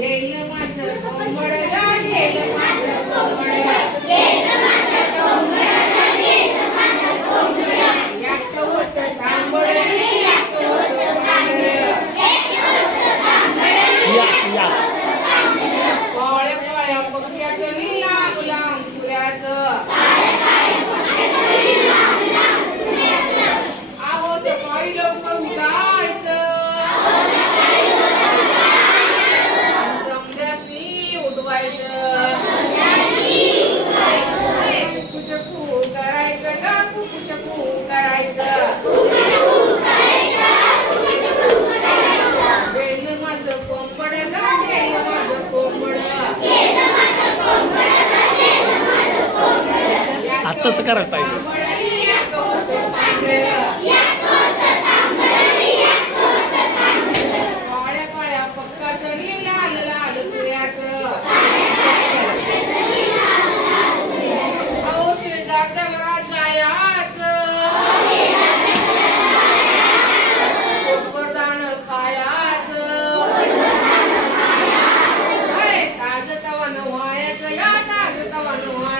Delia आत्ताच करायला पाहिजे. பண்ணுவோம்